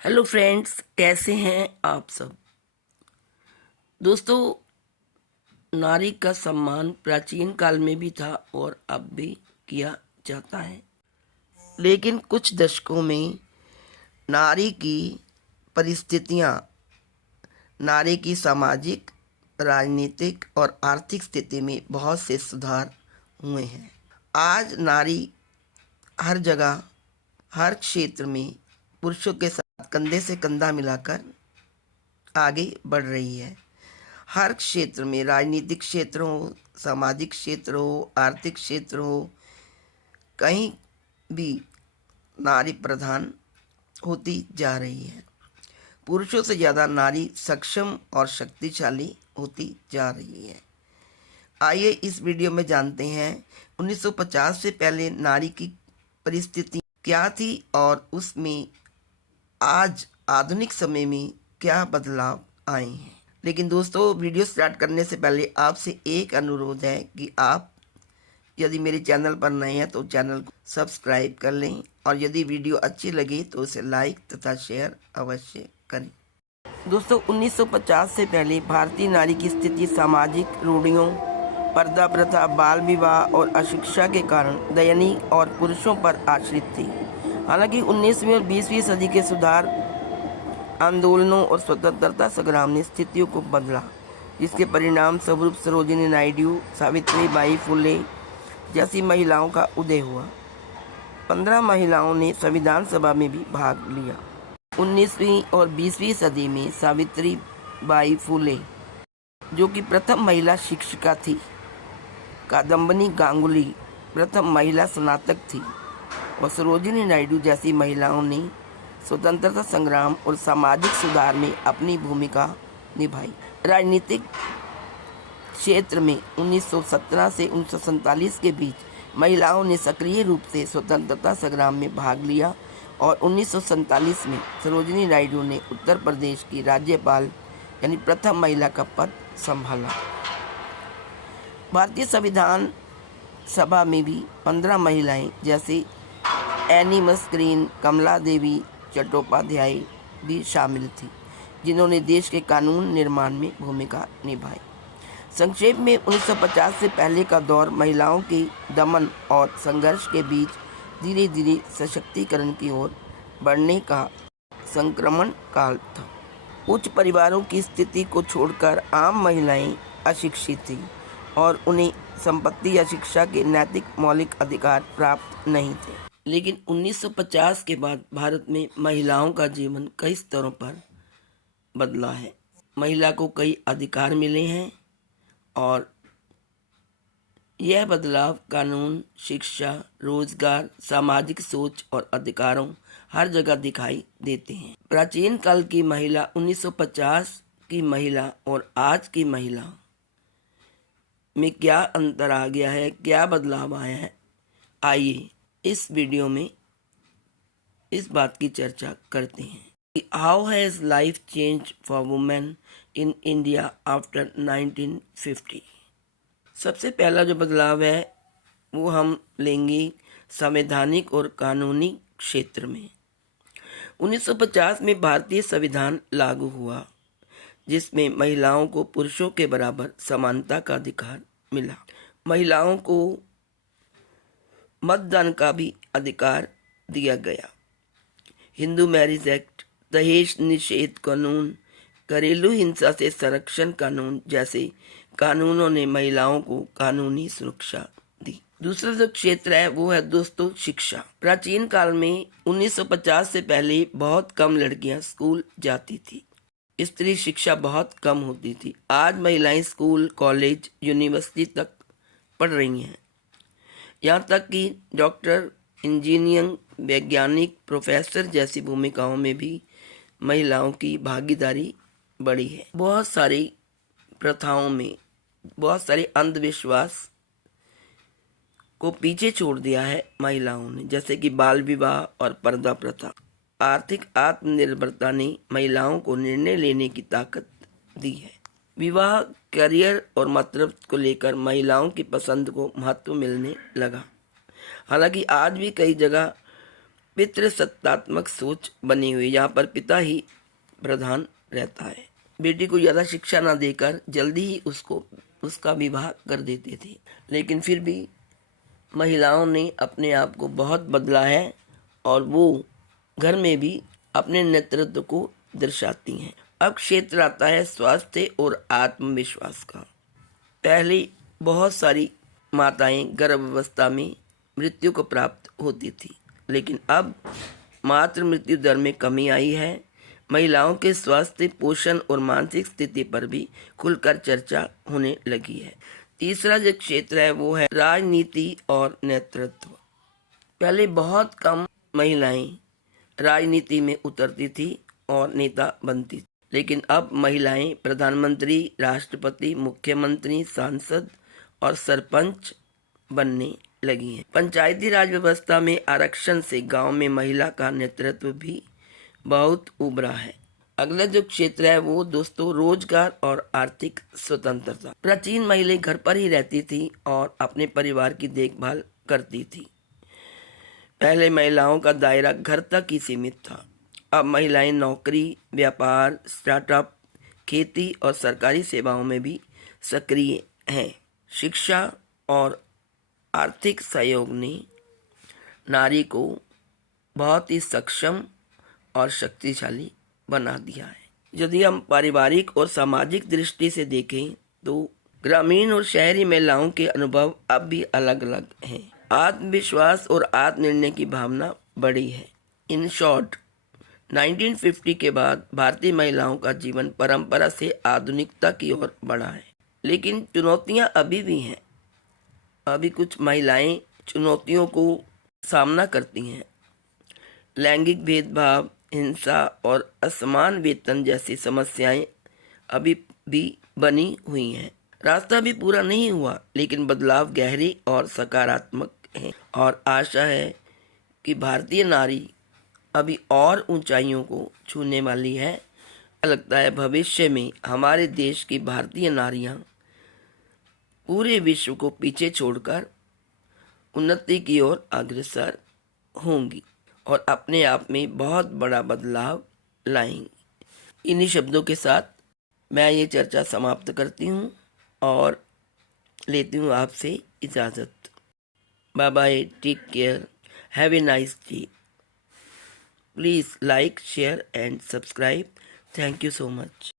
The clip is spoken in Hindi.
हेलो फ्रेंड्स, कैसे हैं आप सब। दोस्तों, नारी का सम्मान प्राचीन काल में भी था और अब भी किया जाता है। लेकिन कुछ दशकों में नारी की परिस्थितियां, नारी की सामाजिक, राजनीतिक और आर्थिक स्थिति में बहुत से सुधार हुए हैं। आज नारी हर जगह, हर क्षेत्र में पुरुषों के साथ कंधे से कंधा मिलाकर आगे बढ़ रही है। हर क्षेत्र में, राजनीतिक क्षेत्र हो, सामाजिक क्षेत्र हो, आर्थिक क्षेत्र हो, कहीं भी नारी प्रधान होती जा रही है। पुरुषों से ज़्यादा नारी सक्षम और शक्तिशाली होती जा रही है। आइए इस वीडियो में जानते हैं 1950 से पहले नारी की परिस्थिति क्या थी और उसमें आज आधुनिक समय में क्या बदलाव आए हैं। लेकिन दोस्तों, वीडियो स्टार्ट करने से पहले आपसे एक अनुरोध है कि आप यदि मेरे चैनल पर नए हैं तो चैनल को सब्सक्राइब कर लें और यदि वीडियो अच्छी लगे तो उसे लाइक तथा शेयर अवश्य करें। दोस्तों, 1950 से पहले भारतीय नारी की स्थिति सामाजिक रूढ़ियों, पर्दा प्रथा, बाल विवाह और अशिक्षा के कारण दयनीय और पुरुषों पर आश्रित थी। हालांकि 19वीं और 20वीं सदी के सुधार आंदोलनों और स्वतंत्रता संग्राम ने स्थितियों को बदला, जिसके परिणाम स्वरूप सरोजिनी नायडू, सावित्री बाई फुले जैसी महिलाओं का उदय हुआ। 15 महिलाओं ने संविधान सभा में भी भाग लिया। 19वीं और 20वीं सदी में सावित्री बाई फुले, जो कि प्रथम महिला शिक्षिका थी, कादम्बनी गांगुली प्रथम महिला स्नातक थी और सरोजिनी नायडू जैसी महिलाओं ने स्वतंत्रता संग्राम और सामाजिक सुधार में अपनी भूमिका निभाई। राजनीतिक क्षेत्र में 1917 से 1947 के बीच महिलाओं ने सक्रिय रूप से स्वतंत्रता संग्राम में भाग लिया और 1947 में सरोजिनी नायडू ने उत्तर प्रदेश की राज्यपाल यानी प्रथम महिला का पद संभाला। भारतीय संविधान सभा में भी 15 महिलाएं जैसे एनी मस्क्रीन, कमला देवी चट्टोपाध्याय भी शामिल थी, जिन्होंने देश के कानून निर्माण में भूमिका निभाई। संक्षेप में 1950 से पहले का दौर महिलाओं के दमन और संघर्ष के बीच धीरे धीरे सशक्तिकरण की ओर बढ़ने का संक्रमण काल था। उच्च परिवारों की स्थिति को छोड़कर आम महिलाएं अशिक्षित थीं और उन्हें संपत्ति या शिक्षा के नैतिक मौलिक अधिकार प्राप्त नहीं थे। लेकिन 1950 के बाद भारत में महिलाओं का जीवन कई स्तरों पर बदला है। महिला को कई अधिकार मिले हैं और यह बदलाव कानून, शिक्षा, रोजगार, सामाजिक सोच और अधिकारों हर जगह दिखाई देते हैं। प्राचीन काल की महिला, 1950 की महिला और आज की महिला में क्या अंतर आ गया है, क्या बदलाव आया है, आइए इस वीडियो में इस बात की चर्चा करते हैं। How has life change for women in India after 1950। सबसे पहला जो बदलाव है वो हम लेंगे संवैधानिक और कानूनी क्षेत्र में। 1950 में भारतीय संविधान लागू हुआ, जिसमें महिलाओं को पुरुषों के बराबर समानता का अधिकार मिला। महिलाओं को मतदान का भी अधिकार दिया गया। हिंदू मैरिज एक्ट, दहेज निषेध कानून, घरेलू हिंसा से संरक्षण कानून जैसे कानूनों ने महिलाओं को कानूनी सुरक्षा दी। दूसरा जो क्षेत्र है वो है दोस्तों शिक्षा। प्राचीन काल में 1950 से पहले बहुत कम लड़कियां स्कूल जाती थी। स्त्री शिक्षा बहुत कम होती थी। आज महिलाएं स्कूल, कॉलेज, यूनिवर्सिटी तक पढ़ रही हैं। यहाँ तक कि डॉक्टर, इंजीनियर, वैज्ञानिक, प्रोफेसर जैसी भूमिकाओं में भी महिलाओं की भागीदारी बढ़ी है। बहुत सारी प्रथाओं में, बहुत सारे अंधविश्वास को पीछे छोड़ दिया है महिलाओं ने, जैसे कि बाल विवाह और पर्दा प्रथा। आर्थिक आत्मनिर्भरता ने महिलाओं को निर्णय लेने की ताकत दी है। विवाह, करियर और मातृत्व को लेकर महिलाओं की पसंद को महत्व मिलने लगा। हालांकि आज भी कई जगह पितृसत्तात्मक सोच बनी हुई, यहाँ पर पिता ही प्रधान रहता है। बेटी को ज़्यादा शिक्षा ना देकर जल्दी ही उसका विवाह कर देते थे। लेकिन फिर भी महिलाओं ने अपने आप को बहुत बदला है और वो घर में भी अपने नेतृत्व को दर्शाती हैं। अब क्षेत्र आता है स्वास्थ्य और आत्मविश्वास का। पहले बहुत सारी माताएं गर्भावस्था में मृत्यु को प्राप्त होती थी, लेकिन अब मातृ मृत्यु दर में कमी आई है। महिलाओं के स्वास्थ्य, पोषण और मानसिक स्थिति पर भी खुलकर चर्चा होने लगी है। तीसरा जो क्षेत्र है वो है राजनीति और नेतृत्व। पहले बहुत कम महिलाएं राजनीति में उतरती थी और नेता बनती थी, लेकिन अब महिलाएं प्रधानमंत्री, राष्ट्रपति, मुख्यमंत्री, सांसद और सरपंच बनने लगी हैं। पंचायती राज व्यवस्था में आरक्षण से गांव में महिला का नेतृत्व भी बहुत उभरा है। अगला जो क्षेत्र है वो दोस्तों रोजगार और आर्थिक स्वतंत्रता। प्राचीन महिलाएं घर पर ही रहती थी और अपने परिवार की देखभाल करती थी। पहले महिलाओं का दायरा घर तक ही सीमित था। अब महिलाएं नौकरी, व्यापार, स्टार्टअप, खेती और सरकारी सेवाओं में भी सक्रिय हैं। शिक्षा और आर्थिक सहयोग ने नारी को बहुत ही सक्षम और शक्तिशाली बना दिया है। यदि हम पारिवारिक और सामाजिक दृष्टि से देखें तो ग्रामीण और शहरी महिलाओं के अनुभव अब भी अलग अलग हैं। आत्मविश्वास और आत्मनिर्णय की भावना बढ़ी है। इन शॉर्ट 1950 के बाद भारतीय महिलाओं का जीवन परंपरा से आधुनिकता की ओर बढ़ा है, लेकिन चुनौतियां अभी भी हैं। अभी कुछ महिलाएं चुनौतियों को सामना करती हैं। लैंगिक भेदभाव, हिंसा और असमान वेतन जैसी समस्याएं अभी भी बनी हुई हैं। रास्ता भी पूरा नहीं हुआ, लेकिन बदलाव गहरे और सकारात्मक है और आशा है कि भारतीय नारी अभी और ऊंचाइयों को छूने वाली है। लगता है भविष्य में हमारे देश की भारतीय नारियां पूरे विश्व को पीछे छोड़कर उन्नति की ओर अग्रसर होंगी और अपने आप में बहुत बड़ा बदलाव लाएंगी। इन्हीं शब्दों के साथ मैं ये चर्चा समाप्त करती हूँ और लेती हूँ आपसे इजाज़त। Bye bye, take care, have a nice day. Please like, share and subscribe. Thank you so much.